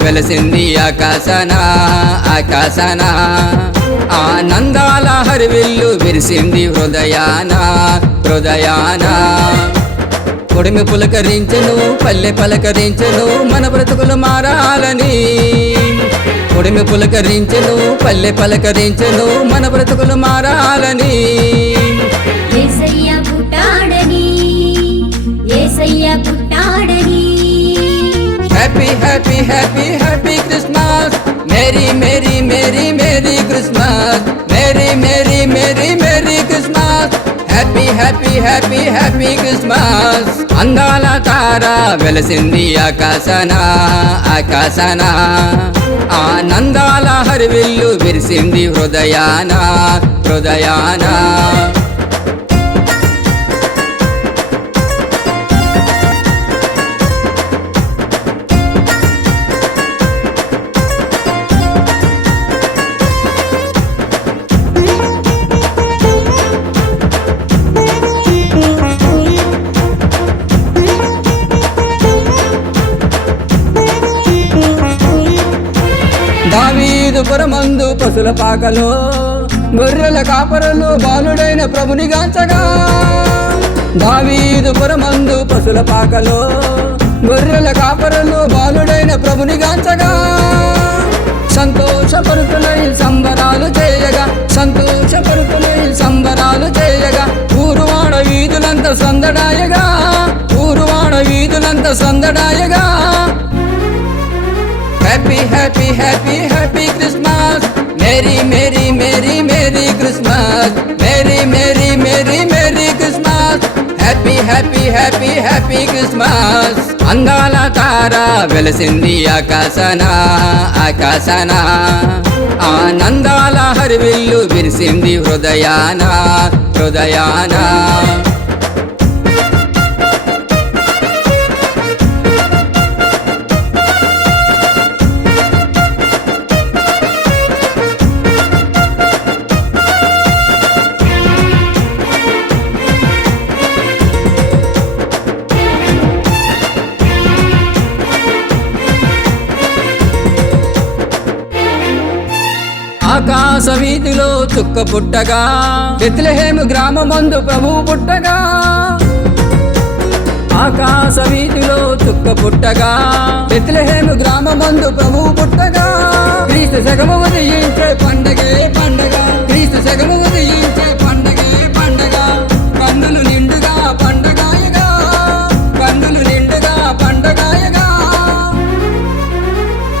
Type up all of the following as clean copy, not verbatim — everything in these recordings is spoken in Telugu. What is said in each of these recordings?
వెలసింది ఆకాశన ఆకాశన ఆనందాల హరివిల్లు విరిసింది హృదయాన హృదయాన కొడిమి పులకరించెను పల్లె పలకరించెను మన బ్రతుకులు మారాలని కొడిమి పులకరించెను పల్లె పలకరించెను మన బ్రతుకులు మారాలని యేసయ్య పుట్టాడని యేసయ్య పుట్టాడని happy happy happy happy Christmas merry merry merry merry Christmas merry merry merry merry Christmas happy happy happy happy Christmas అందాల తార వెలసింది ఆకాశన ఆకాశన ఆనందాల హరివిల్లు విరిసింది హృదయాన హృదయాన దావీదు పురమందు పశుల పాకలో గొర్రెల కాపరులు బాలుడైన ప్రభుని గాంచగా దావీదు పురమందు పశుల పాకలో గొర్రెల కాపరులు బాలుడైన ప్రభుని గాంచగా సంతోషపరుతులై సంబరాలు చేయగా సంతోషపరుతులై సంబరాలు చేయగా ఊరువాడ వీధులంత సందడాయగా ఊరువాడ వీధులంత సందడాయగా happy happy happy happy Christmas merry merry merry merry Christmas merry merry merry merry Christmas happy happy happy happy Christmas అందాల తార వెలసింది ఆకాశన ఆకాశన ఆనందాల హరివిల్లు విరిసింది హృదయాన హృదయాన ఆకాశ వీధిలో చుక్క పుట్టగా బెత్లెహేము గ్రామమందు ప్రభువు పుట్టగా ఆకాశ వీధిలో చుక్క పుట్టగా బెత్లెహేము గ్రామమందు ప్రభువు పుట్టగా క్రీస్తు శకము ఉదయించే పండగే పండగ క్రీస్తు శకము ఉదయించే పండగే పండగ కన్నులు నిండుగా పండగాయగా కన్నులు నిండుగా పండగాయగా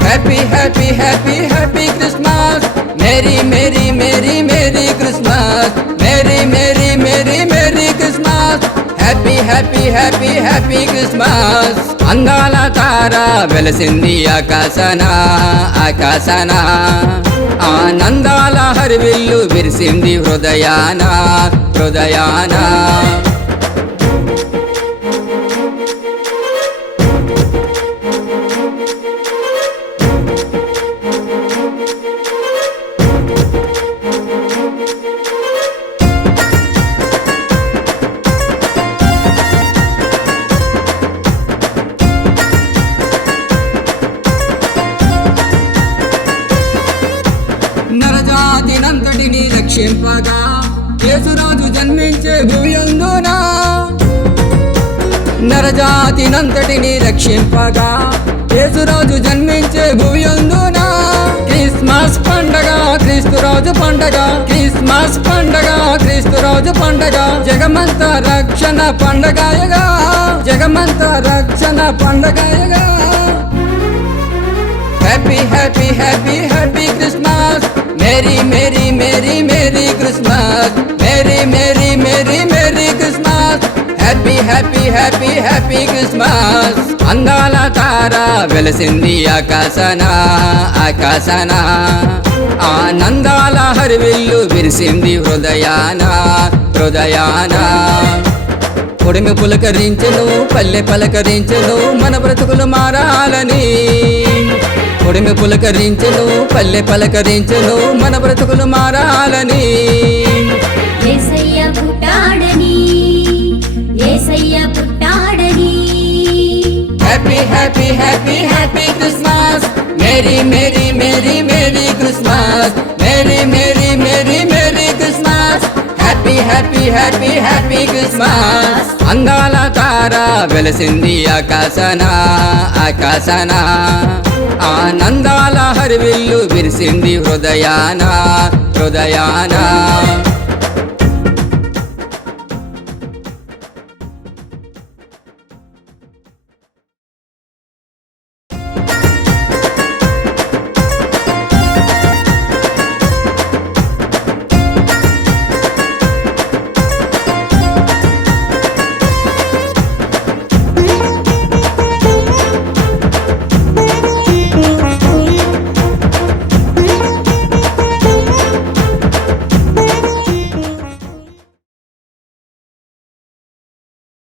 happy happy happy happy Christmas merry merry merry merry Christmas merry merry merry merry Christmas happy happy happy happy Christmas అందాల తార వెలసింది ఆకాశన ఆకాశన ఆనందాల హరివిల్లు విరిసింది హృదయాన హృదయాన నరజాతినంతటిని రక్షింపగా యేసురాజు జన్మించే భూయందున నరజాతినంతటిని రక్షింపగా యేసురాజు జన్మించే భూయందున క్రిస్మస్ పండగ క్రీస్తురాజు పండగ క్రిస్మస్ పండగ క్రీస్తురాజు పండగ జగమంత రక్షణ పండగాయగా జగమంత రక్షణ పండగాయగా happy happy happy happy Christmas merry merry merry merry Christmas merry merry merry merry Christmas happy happy happy happy Christmas అందాల తార వెలసింది ఆకాశన ఆకాశన ఆనందాల హరివిల్లు విరిసింది హృదయాన హృదయాన కొడిమి పులకరించెను పల్లె పలకరించెను మన బ్రతుకులు మారాలని కొడిమి పులకరించెను పల్లె పలకరించెను మన బ్రతుకులు మారాలని యేసయ్య పుట్టాడని యేసయ్య పుట్టాడని happy happy happy happy Christmas merry merry merry merry Christmas, merry merry merry merry Christmas, happy happy happy happy Christmas. అందాల తార వెలసింది ఆకాశన ఆకాశన, ఆనందాల హరివిల్లు విరిసింది హృదయాన హృదయాన.